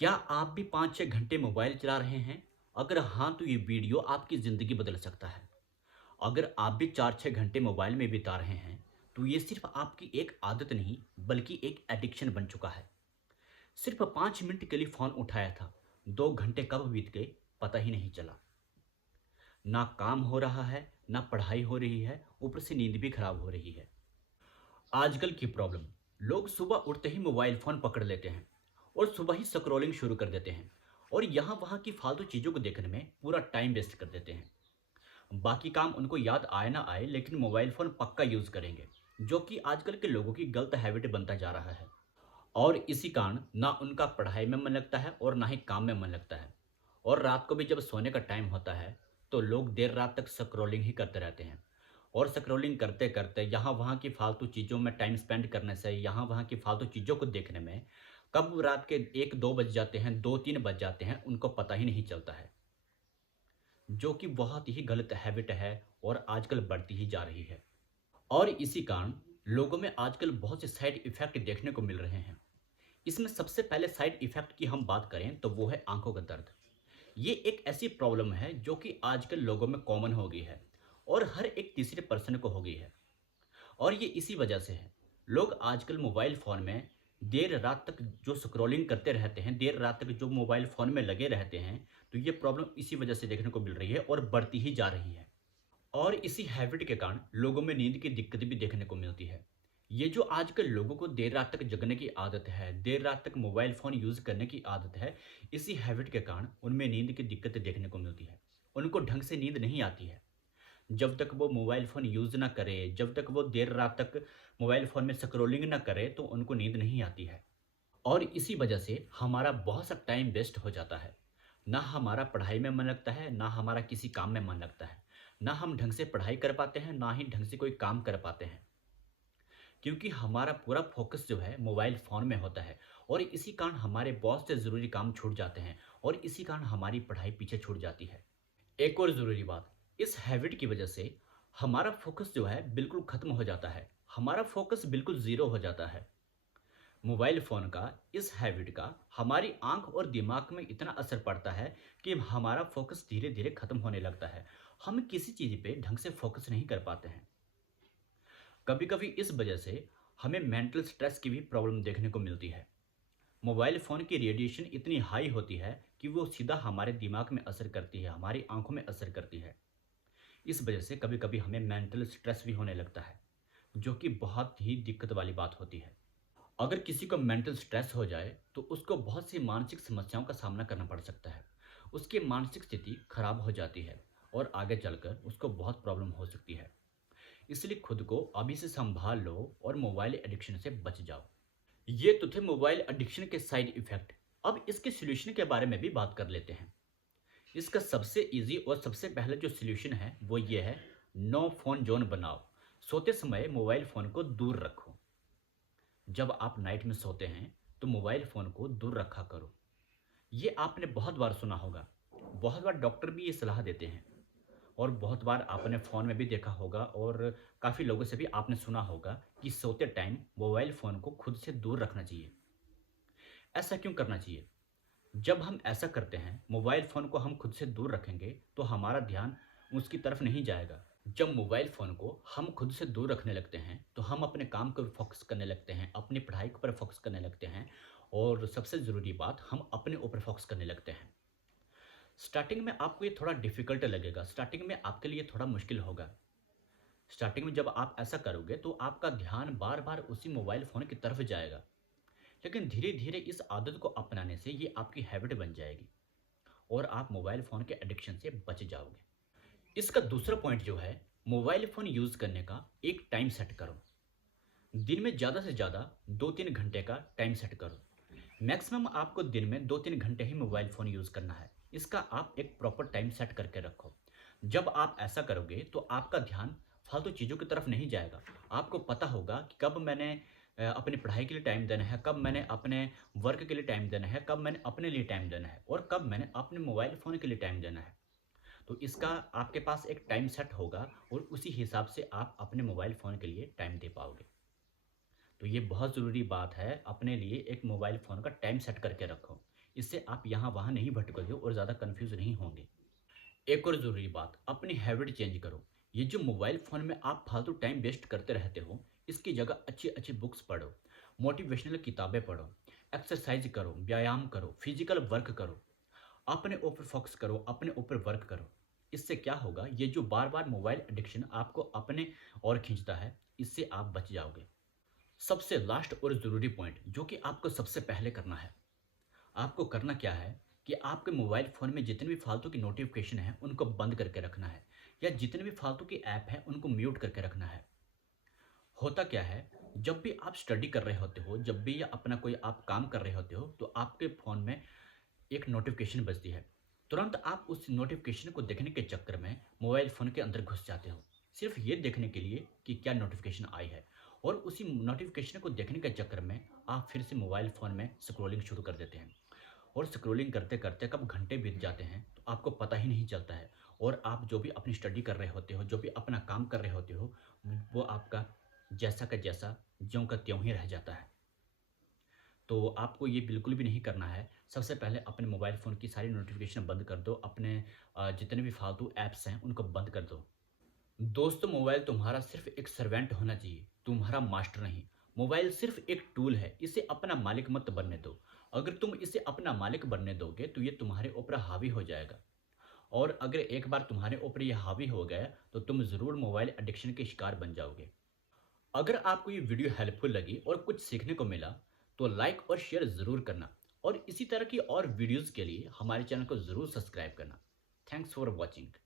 क्या आप भी 5-6 घंटे मोबाइल चला रहे हैं? अगर हाँ, तो ये वीडियो आपकी ज़िंदगी बदल सकता है। अगर आप भी 4-6 घंटे मोबाइल में बिता रहे हैं, तो ये सिर्फ़ आपकी एक आदत नहीं, बल्कि एक एडिक्शन बन चुका है। सिर्फ़ 5 मिनट के लिए फ़ोन उठाया था, 2 घंटे कब बीत गए, पता ही नहीं चला। ना काम हो रहा है, ना पढ़ाई हो रही है, ऊपर से नींद भी खराब हो रही है। आजकल की प्रॉब्लम, लोग सुबह उठते ही मोबाइल फ़ोन पकड़ लेते हैं और सुबह ही स्क्रॉलिंग शुरू कर देते हैं और यहाँ वहाँ की फालतू चीज़ों को देखने में पूरा टाइम वेस्ट कर देते हैं। बाकी काम उनको याद आए ना आए, लेकिन मोबाइल फ़ोन पक्का यूज़ करेंगे, जो कि आजकल के लोगों की गलत हैबिट बनता जा रहा है। और इसी कारण ना उनका पढ़ाई में मन लगता है और ना ही काम में मन लगता है। और रात को भी जब सोने का टाइम होता है, तो लोग देर रात तक स्क्रॉलिंग ही करते रहते हैं। और स्क्रॉलिंग करते करते यहाँ वहाँ की फालतू चीज़ों में टाइम स्पेंड करने से, यहाँ वहाँ की फालतू चीज़ों को देखने में कब रात के 1-2 बज जाते हैं, 2-3 बज जाते हैं, उनको पता ही नहीं चलता है। जो कि बहुत ही गलत हैबिट है और आजकल बढ़ती ही जा रही है। और इसी कारण लोगों में आजकल बहुत से साइड इफ़ेक्ट देखने को मिल रहे हैं। इसमें सबसे पहले साइड इफ़ेक्ट की हम बात करें, तो वो है आँखों का दर्द। ये एक ऐसी प्रॉब्लम है जो कि आजकल लोगों में कॉमन हो गई है और हर एक तीसरे पर्सन को हो गई है। और ये इसी वजह से है। लोग आजकल मोबाइल फ़ोन में देर रात तक जो स्क्रॉलिंग करते रहते हैं, देर रात तक जो मोबाइल फ़ोन में लगे रहते हैं, तो ये प्रॉब्लम इसी वजह से देखने को मिल रही है और बढ़ती ही जा रही है। और इसी हैबिट के कारण लोगों में नींद की दिक्कत भी देखने को मिलती है। ये जो आजकल लोगों को देर रात तक जगने की आदत है, देर रात तक मोबाइल फ़ोन यूज़ करने की आदत है, इसी हैबिट के कारण उनमें नींद की दिक्कत देखने को मिलती है। उनको ढंग से नींद नहीं आती है। जब तक वो मोबाइल फ़ोन यूज़ ना करे, जब तक वो देर रात तक मोबाइल फ़ोन में स्क्रॉलिंग ना करे, तो उनको नींद नहीं आती है। और इसी वजह से हमारा बहुत सा टाइम वेस्ट हो जाता है। ना हमारा पढ़ाई में मन लगता है, ना हमारा किसी काम में मन लगता है। ना हम ढंग से पढ़ाई कर पाते हैं, ना ही ढंग से कोई काम कर पाते हैं। क्योंकि हमारा पूरा फ़ोकस जो है मोबाइल फ़ोन में होता है और इसी कारण हमारे बहुत से ज़रूरी काम छूट जाते हैं और इसी कारण हमारी पढ़ाई पीछे छूट जाती है। एक और ज़रूरी बात, इस हैबिट की वजह से हमारा फ़ोकस जो है बिल्कुल ख़त्म हो जाता है। हमारा फ़ोकस बिल्कुल ज़ीरो हो जाता है। मोबाइल फ़ोन का, इस हैबिट का हमारी आँख और दिमाग में इतना असर पड़ता है कि हमारा फ़ोकस धीरे-धीरे ख़त्म होने लगता है। हम किसी चीज़ पे ढंग से फ़ोकस नहीं कर पाते हैं। कभी-कभी इस वजह से हमें मेंटल स्ट्रेस की भी प्रॉब्लम देखने को मिलती है। मोबाइल फ़ोन की रेडिएशन इतनी हाई होती है कि वो सीधा हमारे दिमाग में असर करती है, हमारी आँखों में असर करती है। इस वजह से कभी-कभी हमें मेंटल स्ट्रेस भी होने लगता है, जो कि बहुत ही दिक्कत वाली बात होती है। अगर किसी को मेंटल स्ट्रेस हो जाए, तो उसको बहुत सी मानसिक समस्याओं का सामना करना पड़ सकता है। उसकी मानसिक स्थिति खराब हो जाती है और आगे चलकर उसको बहुत प्रॉब्लम हो सकती है। इसलिए खुद को अभी से संभाल लो और मोबाइल एडिक्शन से बच जाओ। ये तो थे मोबाइल एडिक्शन के साइड इफ़ेक्ट। अब इसके सॉल्यूशन के बारे में भी बात कर लेते हैं। इसका सबसे ईज़ी और सबसे पहले जो सॉल्यूशन है, वो ये है, नो फ़ोन ज़ोन बनाओ। सोते समय मोबाइल फ़ोन को दूर रखो। जब आप नाइट में सोते हैं, तो मोबाइल फ़ोन को दूर रखा करो। ये आपने बहुत बार सुना होगा। बहुत बार डॉक्टर भी ये सलाह देते हैं और बहुत बार आपने फ़ोन में भी देखा होगा और काफ़ी लोगों से भी आपने सुना होगा कि सोते टाइम मोबाइल फ़ोन को खुद से दूर रखना चाहिए। ऐसा क्यों करना चाहिए? जब हम ऐसा करते हैं, मोबाइल फ़ोन को हम खुद से दूर रखेंगे, तो हमारा ध्यान उसकी तरफ नहीं जाएगा। जब मोबाइल फ़ोन को हम खुद से दूर रखने लगते हैं, तो हम अपने काम को फ़ोकस करने लगते हैं, अपनी पढ़ाई के ऊपर फ़ोकस करने लगते हैं और सबसे ज़रूरी बात, हम अपने ऊपर फ़ोकस करने लगते हैं। स्टार्टिंग में आपको ये थोड़ा डिफ़िकल्ट लगेगा, स्टार्टिंग में आपके लिए थोड़ा मुश्किल होगा। स्टार्टिंग में जब आप ऐसा करोगे, तो आपका ध्यान बार-बार उसी मोबाइल फ़ोन की तरफ जाएगा। लेकिन धीरे-धीरे इस आदत को अपनाने से ये आपकी हैबिट बन जाएगी और आप मोबाइल फ़ोन के एडिक्शन से बच जाओगे। इसका दूसरा पॉइंट जो है, मोबाइल फ़ोन यूज़ करने का एक टाइम सेट करो। दिन में ज़्यादा से ज़्यादा 2-3 घंटे का टाइम सेट करो। मैक्सिमम आपको दिन में 2-3 घंटे ही मोबाइल फ़ोन यूज़ करना है। इसका आप एक प्रॉपर टाइम सेट करके रखो। जब आप ऐसा करोगे, तो आपका ध्यान फालतू चीज़ों की तरफ नहीं जाएगा। आपको पता होगा कि कब मैंने अपनी पढ़ाई के लिए टाइम देना है, कब मैंने अपने वर्क के लिए टाइम देना है, कब मैंने अपने लिए टाइम देना है और कब मैंने अपने मोबाइल फ़ोन के लिए टाइम देना है। तो इसका आपके पास एक टाइम सेट होगा और उसी हिसाब से आप अपने मोबाइल फ़ोन के लिए टाइम दे पाओगे। तो ये बहुत ज़रूरी बात है, अपने लिए एक मोबाइल फ़ोन का टाइम सेट करके रखो। इससे आप यहाँ वहाँ नहीं भटकोगे और ज़्यादा कन्फ्यूज़ नहीं होंगे। एक और ज़रूरी बात, अपनी हैबिट चेंज करो। ये जो मोबाइल फ़ोन में आप फालतू टाइम वेस्ट करते रहते हो, इसकी जगह अच्छी-अच्छी बुक्स पढ़ो, मोटिवेशनल किताबें पढ़ो, एक्सरसाइज़ करो, व्यायाम करो, फिज़िकल वर्क करो, अपने ऊपर फोकस करो, अपने ऊपर वर्क करो। इससे क्या होगा, ये जो बार-बार मोबाइल एडिक्शन आपको अपने ओर खींचता है, इससे आप बच जाओगे। सबसे लास्ट और ज़रूरी पॉइंट जो कि आपको सबसे पहले करना है, आपको करना क्या है कि आपके मोबाइल फ़ोन में जितने भी फालतू की नोटिफ़िकेशन हैं, उनको बंद करके रखना है या जितने भी फालतू की ऐप हैं, उनको म्यूट करके रखना है। होता क्या है, जब भी आप स्टडी कर रहे होते हो, जब भी या अपना कोई आप काम कर रहे होते हो, तो आपके फ़ोन में एक नोटिफ़िकेशन बजती है। तुरंत आप उस नोटिफ़िकेशन को देखने के चक्कर में मोबाइल फ़ोन के अंदर घुस जाते हो। सिर्फ़ ये देखने के लिए कि क्या नोटिफ़िकेशन आई है और उसी नोटिफ़िकेशन को देखने के चक्कर में आप फिर से मोबाइल फ़ोन में स्क्रॉलिंग शुरू कर देते हैं। और स्क्रॉलिंग करते-करते कब घंटे बीत जाते हैं, तो आपको पता ही नहीं चलता है और आप जो भी अपनी स्टडी कर रहे होते हो, जो भी अपना काम कर रहे होते हो, वो आपका जैसा का जैसा, ज्यों का त्यों ही रह जाता है। तो आपको ये बिल्कुल भी नहीं करना है। सबसे पहले अपने मोबाइल फ़ोन की सारी नोटिफ़िकेशन बंद कर दो, अपने जितने भी फालतू ऐप्स हैं, उनको बंद कर दो। दोस्तों, मोबाइल तुम्हारा सिर्फ़ एक सर्वेंट होना चाहिए, तुम्हारा मास्टर नहीं। मोबाइल सिर्फ़ एक टूल है, इसे अपना मालिक मत बनने दो। अगर तुम इसे अपना मालिक बनने दोगे, तो ये तुम्हारे ऊपर हावी हो जाएगा और अगर एक बार तुम्हारे ऊपर ये हावी हो गया, तो तुम ज़रूर मोबाइल एडिक्शन के शिकार बन जाओगे। अगर आपको ये वीडियो हेल्पफुल लगी और कुछ सीखने को मिला, तो लाइक और शेयर ज़रूर करना और इसी तरह की और वीडियोज़ के लिए हमारे चैनल को ज़रूर सब्सक्राइब करना। Thanks for watching.